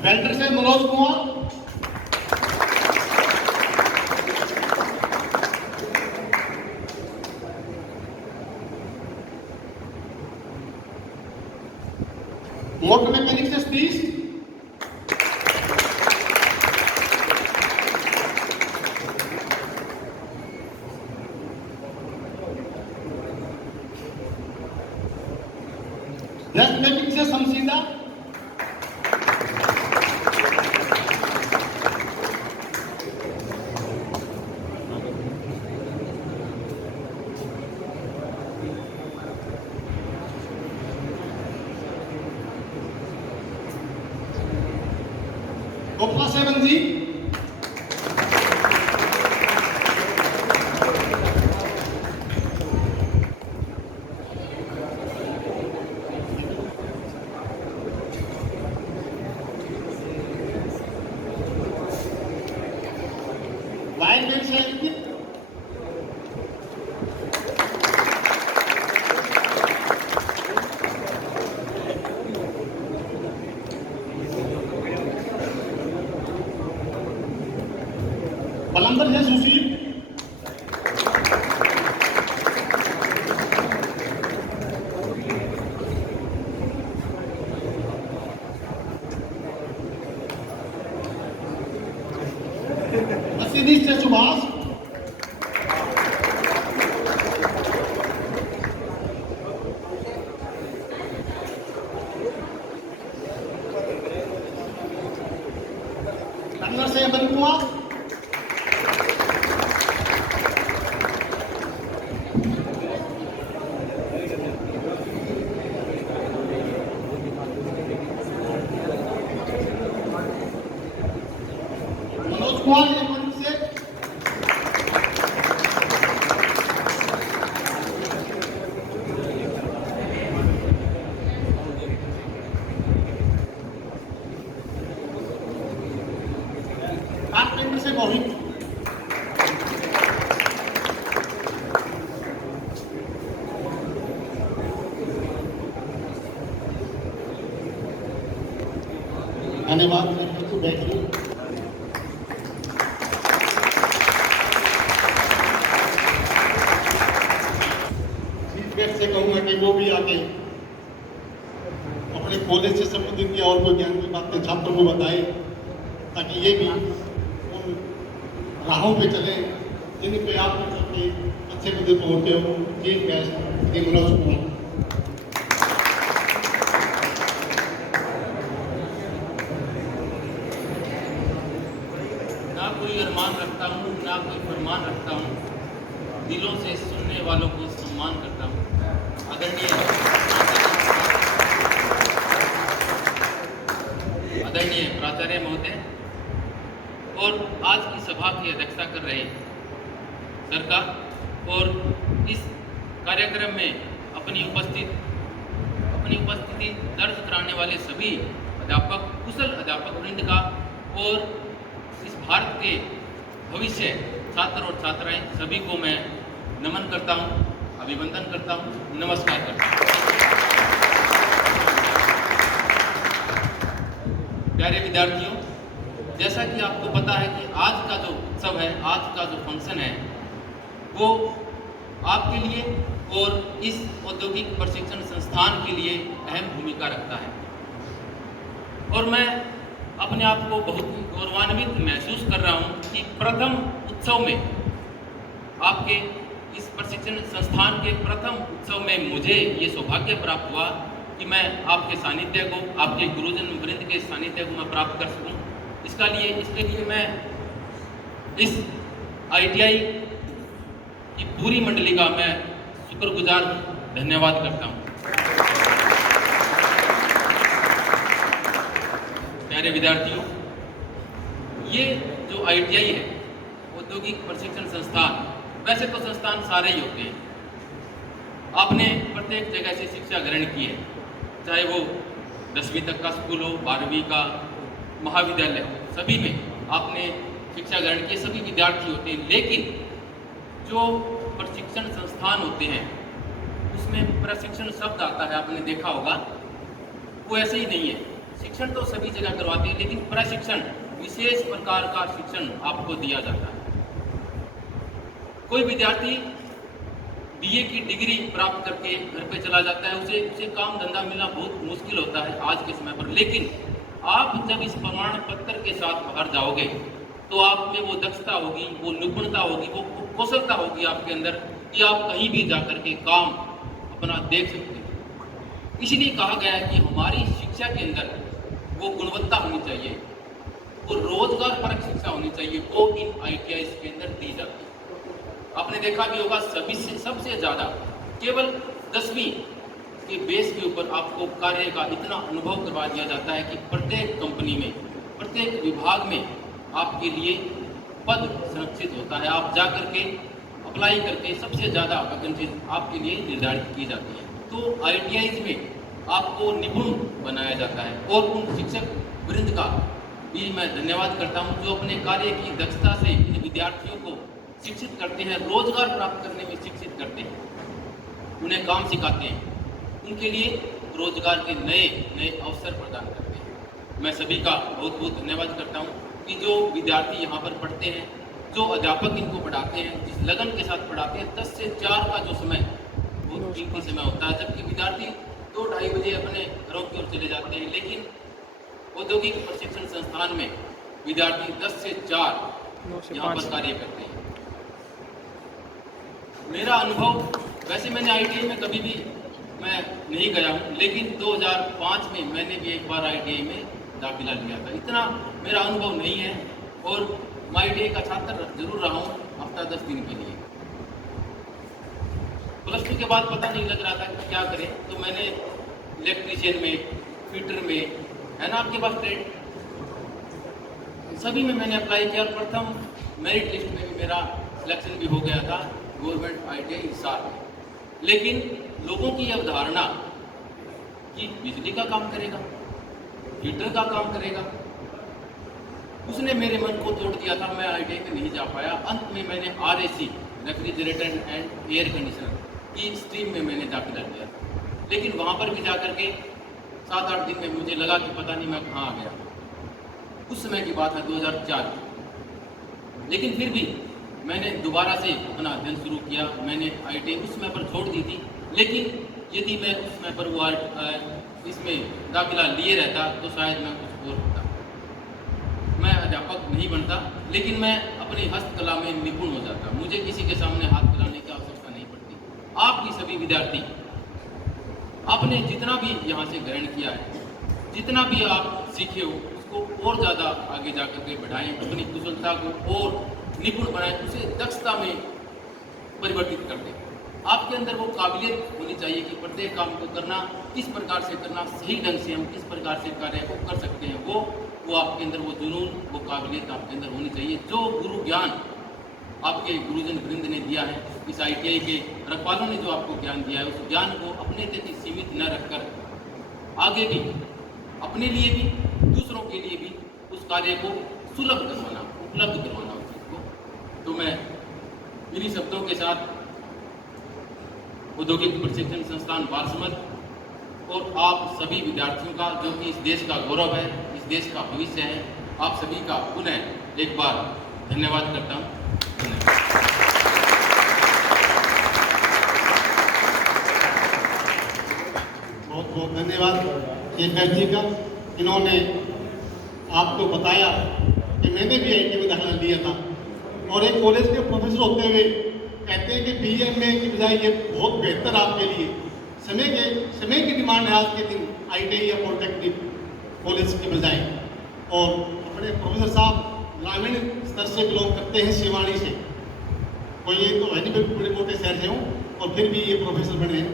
Welder से Manoj Kumar, motor mechanic से Satish, gas mechanic से शमशीदा, गोपला सेवन जी, वायरमैन से अंकित, प्लम्बर है सुशील, मशीनिस्ट है सुभाष, टन्नर से अमन कुमार, मनोज कुमार से कारपेंटर से मोहित, धन्यवाद। बैठिए। से कहूंगा कि वो भी आके अपने कॉलेज से संबंधित या और कोई ज्ञान की बातें छात्रों को बताए, ताकि ये भी उन राहों पे चले जिन पे आप चलते अच्छे मुद्दे पर होते हो। चीफ गेस्ट जी मनोज कुमार। ना कोई अरमान रखता हूँ, ना कोई फरमान रखता हूँ, दिलों से सुनने वालों को सम्मान करता हूँ। आदरणीय प्राचार्य महोदय और आज की सभा की अध्यक्षता कर रहे सर का, और इस कार्यक्रम में अपनी उपस्थिति दर्ज कराने वाले सभी अध्यापक, कुशल अध्यापक वृंद का, और इस भारत के भविष्य छात्र और छात्राएं सभी को मैं नमन करता हूं, अभिवंदन करता हूं, नमस्कार करता हूं। प्यारे विद्यार्थियों, जैसा कि आपको पता है कि आज का जो उत्सव है, आज का जो फंक्शन है, वो आपके लिए और इस औद्योगिक प्रशिक्षण संस्थान के लिए अहम भूमिका रखता है। और मैं अपने आप को बहुत गौरवान्वित महसूस कर रहा हूं कि प्रथम उत्सव में, आपके इस प्रशिक्षण संस्थान के प्रथम उत्सव में मुझे ये सौभाग्य प्राप्त हुआ कि मैं आपके सानिध्य को, आपके गुरुजन वृंद के सानिध्य को मैं प्राप्त कर सकूं। इसके लिए मैं इस ITI की पूरी मंडली का मैं शुक्रगुजार हूं, धन्यवाद करता हूं। प्यारे विद्यार्थियों, ये जो ITI है, औद्योगिक प्रशिक्षण संस्थान, वैसे तो संस्थान सारे ही होते हैं, आपने प्रत्येक जगह से शिक्षा ग्रहण की है, चाहे वो 10वीं तक का स्कूल हो, 12वीं का महाविद्यालय हो, सभी में आपने शिक्षा ग्रहण की, सभी विद्यार्थी होते हैं। लेकिन जो प्रशिक्षण संस्थान होते हैं उसमें प्रशिक्षण शब्द आता है, आपने देखा होगा, वो ऐसे ही नहीं है। शिक्षण तो सभी जगह करवाते हैं, लेकिन प्रशिक्षण, विशेष प्रकार का शिक्षण आपको दिया जाता है। कोई विद्यार्थी बीए की डिग्री प्राप्त करके घर पे चला जाता है, उसे काम धंधा मिलना बहुत मुश्किल होता है आज के समय पर। लेकिन आप जब इस प्रमाण पत्र के साथ बाहर जाओगे तो आप में वो दक्षता होगी, वो निपुणता होगी, वो कौशलता होगी आपके अंदर कि आप कहीं भी जाकर के काम अपना देख सकते हैं। इसलिए कहा गया है कि हमारी शिक्षा के अंदर वो गुणवत्ता होनी चाहिए, वो रोजगार परक शिक्षा होनी चाहिए, वो इन ITI के अंदर दी जाती है। आपने देखा भी होगा, सबसे ज़्यादा केवल 10वीं के बेस के ऊपर आपको कार्य का इतना अनुभव करवा दिया जाता है कि प्रत्येक कंपनी में, प्रत्येक विभाग में आपके लिए पद संरक्षित होता है। आप जा करके अप्लाई करके सबसे ज़्यादा वैकेंसी आपके लिए निर्धारित की जाती है। तो ITI में आपको निपुण बनाया जाता है और उन शिक्षक वृंद का भी मैं धन्यवाद करता हूं जो अपने कार्य की दक्षता से इन विद्यार्थियों को शिक्षित करते हैं, रोजगार प्राप्त करने में शिक्षित करते हैं, उन्हें काम सिखाते हैं, उनके लिए रोजगार के नए नए अवसर प्रदान करते हैं। मैं सभी का बहुत बहुत धन्यवाद करता हूं कि जो विद्यार्थी यहाँ पर पढ़ते हैं, जो अध्यापक इनको पढ़ाते हैं, जिस लगन के साथ पढ़ाते हैं, 10 से 4 का जो समय बहुत कीमती समय होता है, जबकि विद्यार्थी 2-2:30 बजे अपने घरों की ओर चले जाते हैं। लेकिन औद्योगिक प्रशिक्षण संस्थान में विद्यार्थी 10 से 4 यहाँ पर कार्य करते हैं। मेरा अनुभव, वैसे मैंने ITI में कभी भी मैं नहीं गया हूँ, लेकिन 2005 में मैंने भी एक बार ITI में दाखिला लिया था। इतना मेरा अनुभव नहीं है और मैं ITI का छात्र जरूर रहा हूँ हफ्ता 10 दिन के लिए। +2 के बाद पता नहीं लग रहा था कि क्या करें, तो मैंने इलेक्ट्रीशियन में, फिटर में, है ना आपके पास ट्रेड, सभी में मैंने अप्लाई किया। प्रथम मेरिट लिस्ट में भी मेरा सिलेक्शन भी हो गया था गवर्नमेंट ITI हिसार में। लेकिन लोगों की अवधारणा कि बिजली का काम करेगा, हीटर का काम करेगा, उसने मेरे मन को तोड़ दिया था। मैं ITI में नहीं जा पाया। अंत में मैंने RAC, refrigerator and air conditioner की स्ट्रीम में मैंने दाखिला लिया। लेकिन वहाँ पर भी जा कर के 7-8 दिन में मुझे लगा कि पता नहीं मैं कहाँ आ गया। उस समय की बात है 2004 की। लेकिन फिर भी मैंने दोबारा से अपना अध्ययन शुरू किया। मैंने ITI उस समय पर छोड़ दी थी, लेकिन यदि मैं उस समय पर वो इसमें दाखिला लिए रहता तो शायद मैं कुछ और होता। मैं अध्यापक नहीं बनता, लेकिन मैं अपनी हस्तकला में निपुण हो जाता। मुझे किसी के सामने हाथ फैलाने की आवश्यकता नहीं पड़ती। आप भी सभी विद्यार्थी, आपने जितना भी यहाँ से ग्रहण किया है, जितना भी आप सीखे हो, उसको और ज़्यादा आगे जा कर के बढ़ाएँ, अपनी कुशलता को और निपुण बनाएं, उसे दक्षता में परिवर्तित कर दें। आपके अंदर वो काबिलियत होनी चाहिए कि प्रत्येक काम को करना, किस प्रकार से करना, सही ढंग से हम किस प्रकार से कार्य को कर सकते हैं, वो आपके अंदर वो जुनून, वो काबिलियत आपके अंदर होनी चाहिए। जो गुरु ज्ञान आपके गुरुजन वृंद ने दिया है, इस ITI के रखवालों ने जो आपको ज्ञान दिया है, उस ज्ञान को अपने तक ही सीमित न रखकर आगे भी अपने लिए भी, दूसरों के लिए भी उस कार्य को सुलभ करवाना, उपलब्ध करवाना उस चीज़ को। तो मैं इन्हीं शब्दों के साथ औद्योगिक प्रशिक्षण संस्थान बालसमंद और आप सभी विद्यार्थियों का, जो कि इस देश का गौरव है, इस देश का भविष्य है, आप सभी का पुनः एक बार धन्यवाद करता हूँ। बहुत बहुत धन्यवाद शेखर जी का। इन्होंने आपको बताया कि मैंने भी ITI में दाखिला लिया था और एक कॉलेज के प्रोफेसर होते हुए कहते हैं कि BMA की बजाय ये बहुत बेहतर आपके लिए समय की डिमांड है आज के दिन ITI या पॉलिटेक्निक कॉलेज के बजाय। और अपने प्रोफेसर साहब ग्रामीण स्तर से बिलोंग करते हैं, सिवानी से। कोई ये तो है नहीं बड़े मोटे शहर से हों और फिर भी ये प्रोफेसर बने हैं।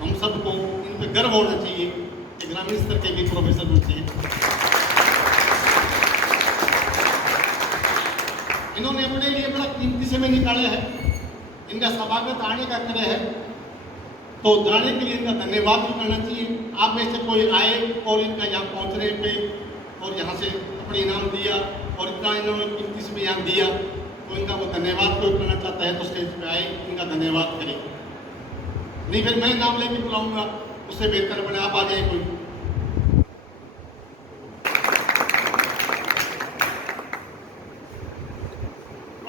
हम सबको इन पर गर्व होना चाहिए कि ग्रामीण स्तर के भी प्रोफेसर बनते हैं। इन्होंने इनका सभागत आने का क्रय है, तो जाने के लिए इनका धन्यवाद भी करना चाहिए। आप में से कोई आए और इनका यहाँ पहुँचने पे और यहाँ से अपने इनाम दिया और इतना इन्होंने कीमती से भी यहाँ दिया, तो इनका वो धन्यवाद कोई करना चाहता है तो स्टेज पे आए, इनका धन्यवाद करें। नहीं फिर मैं नाम लेके बुलाऊंगा, उससे बेहतर बने आप आ जाए कोई।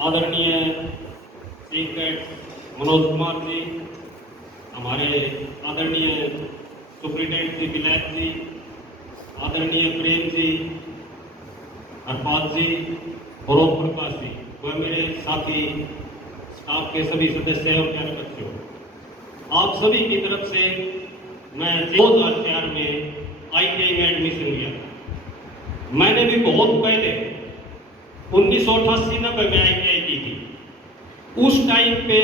आदरणीय सीक्रेट मनोज कुमार जी, हमारे आदरणीय सुप्रिटेंडेंट जी विलायत जी, आदरणीय प्रेम जी, हरपाल जी और ओम प्रकाश जी व मेरे साथी स्टाफ के सभी सदस्य और प्यारे बच्चों, आप सभी की तरफ से मैं 2004 में ITI में एडमिशन लिया। मैंने भी बहुत पहले 1988-90 में ITI की थी। उस टाइम पे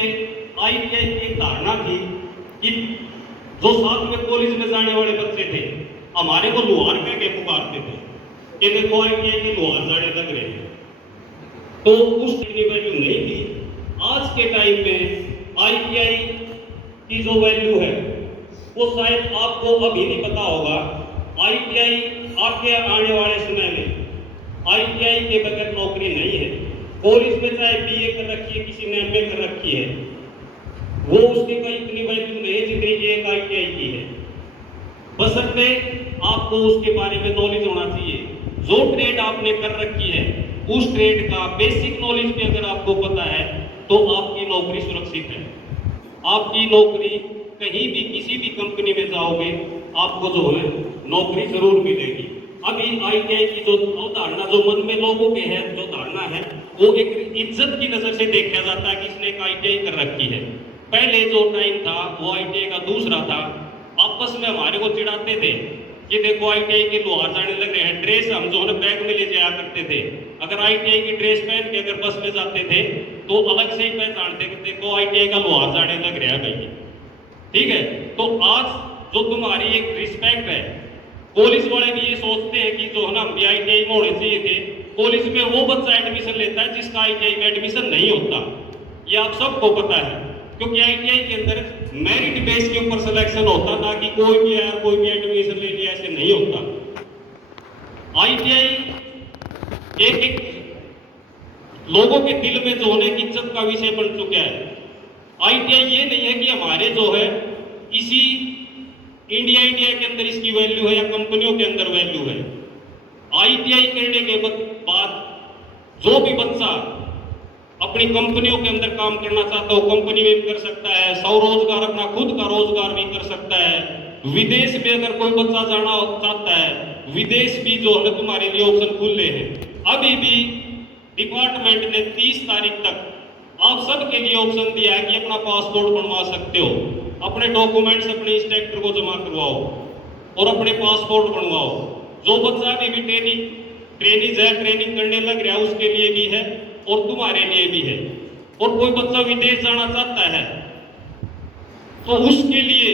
ITI की धारणा थी कि जो साथ में कॉलेज में जाने वाले बच्चे थे हमारे को लोहार कह के पुकारते थे कि देखो ITI के लोहार जाने लग रहे हैं, तो उस की वैल्यू नहीं थी। आज के टाइम में ITI की जो वैल्यू है वो शायद आपको अभी नहीं पता होगा। ITI आगे आने वाले समय में ITI के बगैर नौकरी नहीं है। कॉलेज में चाहे BA कर रखी है, किसी ने MA कर रखी है, वो उसकी कोई इतनी वैल्यू नहीं जितनी कि एक ITI की है। बशर्ते आपको उसके बारे में नॉलेज होना चाहिए। जो ट्रेड आपने कर रखी है उस ट्रेड का बेसिक नॉलेज भी अगर आपको पता है तो आपकी नौकरी सुरक्षित है। आपकी नौकरी कहीं भी किसी भी कंपनी में जाओगे आपको जो है नौकरी जरूर मिलेगी। अभी ITI की जो अवधारणा जो मन में लोगों के है, जो धारणा है वो एक इज्जत की नजर से देखा जाता है कि इसने एक ITI कर रखी है। पहले जो टाइम था वो ITI का दूसरा था। आपस में हमारे को चिढ़ाते थे कि देखो ITI के लोहार जाने लग रहे हैं। ड्रेस हम जो है बैग में ले जाया करते थे, अगर ITI की ड्रेस पहन के अगर बस में जाते थे तो अलग से ही पहचानते कि देखो ITI का लोहार जाने लग रहा है भाई। ठीक है, तो आज जो तुम्हारी एक रिस्पेक्ट है, कॉलेज वाले भी ये सोचते हैं कि जो है ना ITI में होने चाहिए थे। कॉलेज में वो बच्चा एडमिशन लेता है जिसका ITI में एडमिशन नहीं होता, ये आप सबको पता है, क्योंकि ITI के अंदर मेरिट बेस के ऊपर सिलेक्शन होता, ना कि कोई भी आया कोई भी एडमिशन ले लिया, ऐसे नहीं होता। ITI एक लोगों के दिल में जो होने की इज्जत का विषय बन चुका है। ITI ये नहीं है कि हमारे जो है इसी इंडिया के अंदर इसकी वैल्यू है या कंपनियों के अंदर वैल्यू है। ITI करने के बाद जो भी बच्चा अपनी कंपनियों के अंदर काम करना चाहता हो कंपनी में भी कर सकता है, स्वरोजगार अपना खुद का रोजगार भी कर सकता है। विदेश में अगर कोई बच्चा जाना चाहता है, विदेश भी जो है तुम्हारे लिए ऑप्शन खुले हैं। अभी भी डिपार्टमेंट ने 30 तारीख तक आप सबके लिए ऑप्शन दिया है कि अपना पासपोर्ट बनवा सकते हो, अपने डॉक्यूमेंट्स अपने इंस्पेक्टर को जमा करवाओ और अपने पासपोर्ट बनवाओ। जो बच्चा अभी भी ट्रेनिंग करने लग रहा है उसके लिए भी है और तुम्हारे लिए भी है। और कोई बच्चा विदेश जाना चाहता है तो उसके लिए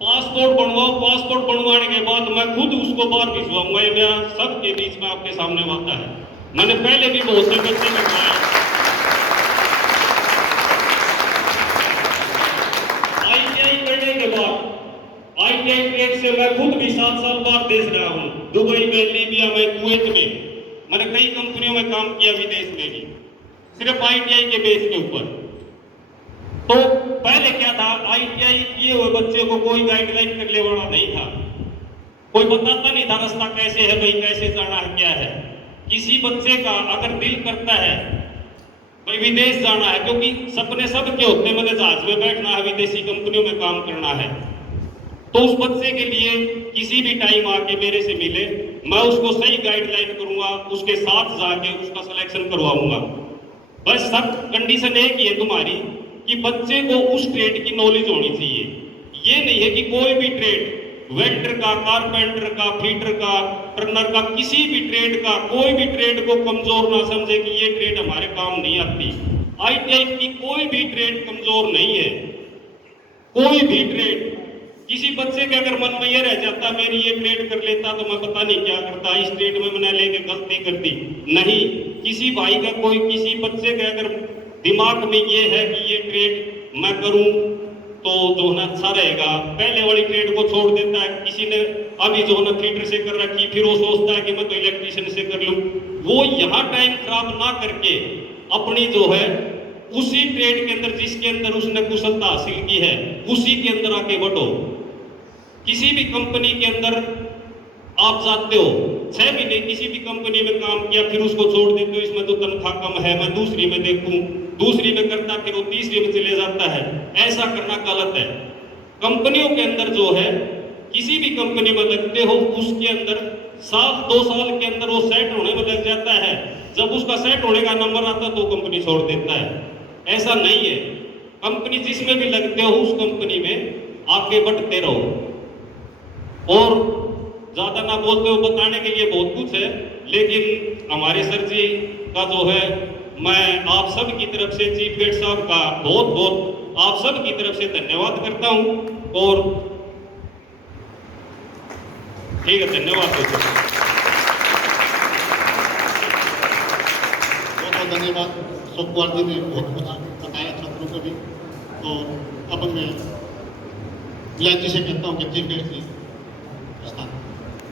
पासपोर्ट बनवाओ। पासपोर्ट बनवाने के बाद मैं खुद उसको बाहर भिजवाऊंगा। ये मेरा सबके बीच में आपके सामने वादा है। मैंने पहले भी बहुत से बच्चे लगवाए। ITI करने के बाद ITI ट्रेड से मैं खुद भी 7 साल बाद देश रहा हूँ, दुबई में, लीबिया में, कुवैत में। मैंने कई कंपनियों में काम किया विदेश में भी, सिर्फ ITI के बेस के ऊपर। तो पहले क्या था, ITI किए हुए बच्चे को कोई गाइडलाइन करने वाला नहीं था, कोई बताता नहीं था रास्ता कैसे है भाई, कैसे जाना है, क्या है। किसी बच्चे का अगर दिल करता है भाई विदेश जाना है, क्योंकि सपने सबके होते हैं, मैंने जहाज में बैठना है, विदेशी कंपनियों में काम करना है, तो उस बच्चे के लिए किसी भी टाइम आके मेरे से मिले, मैं उसको सही गाइडलाइन करूंगा, उसके साथ जाके उसका सिलेक्शन करवाऊंगा। बस सब कंडीशन एक ही है तुम्हारी कि बच्चे को उस ट्रेड की नॉलेज होनी चाहिए। ये नहीं है कि कोई भी ट्रेड, वेल्डर का, कारपेंटर का, फीटर का, टर्नर का, किसी भी ट्रेड का, कोई भी ट्रेड को कमजोर ना समझे कि ये ट्रेड हमारे काम नहीं आती। ITI की कोई भी ट्रेड कमजोर नहीं है, कोई भी ट्रेड। किसी बच्चे के अगर मन में ये रह जाता मेरी ये ट्रेड कर लेता तो मैं पता नहीं क्या करता, इस ट्रेड में मैंने लेके गलती कर दी, नहीं। किसी भाई का कोई किसी बच्चे के अगर दिमाग में ये है कि ये ट्रेड मैं करूं तो जो है ना अच्छा रहेगा, पहले वाली ट्रेड को छोड़ देता है। किसी ने अभी जो है ना फिटर से कर रखी, फिर वो सोचता है कि मैं तो इलेक्ट्रिशियन से कर लूं। वो यहाँ टाइम खराब ना करके अपनी जो है उसी ट्रेड के अंदर जिसके अंदर उसने कुशलता हासिल की है उसी के अंदर आके बढ़ो। किसी भी कंपनी के अंदर आप जाते हो, 6 महीने किसी भी कंपनी में काम किया, फिर उसको छोड़ देते हो, इसमें तो तनख्वाह कम है, मैं दूसरी में देखूं, दूसरी में करता, फिर वो तीसरी में चले जाता है। ऐसा करना गलत है। कंपनियों के अंदर जो है किसी भी कंपनी में लगते हो, उसके अंदर साल 2 साल के अंदर वो सेट होने में लग जाता है। जब उसका सेट होने का नंबर आता तो कंपनी छोड़ देता है। ऐसा नहीं है। कंपनी जिसमें भी लगते हो उस कंपनी में आगे बढ़ते रहो। और ज्यादा ना बोलते हो, बताने के लिए बहुत कुछ है, लेकिन हमारे सर जी का जो है मैं आप सब की तरफ से चीफ गेस्ट साहब का बहुत बहुत आप सब की तरफ से धन्यवाद करता हूं। और ठीक है, धन्यवाद दोस्तों। बहुत बहुत धन्यवाद। सुकुमार जी ने बहुत कुछ बताया छात्रों को भी। तो अब मैं विलायत जी से कहता हूँ कि चीफ गेस्ट जी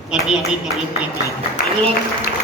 ताकि आगे का धन्यवाद।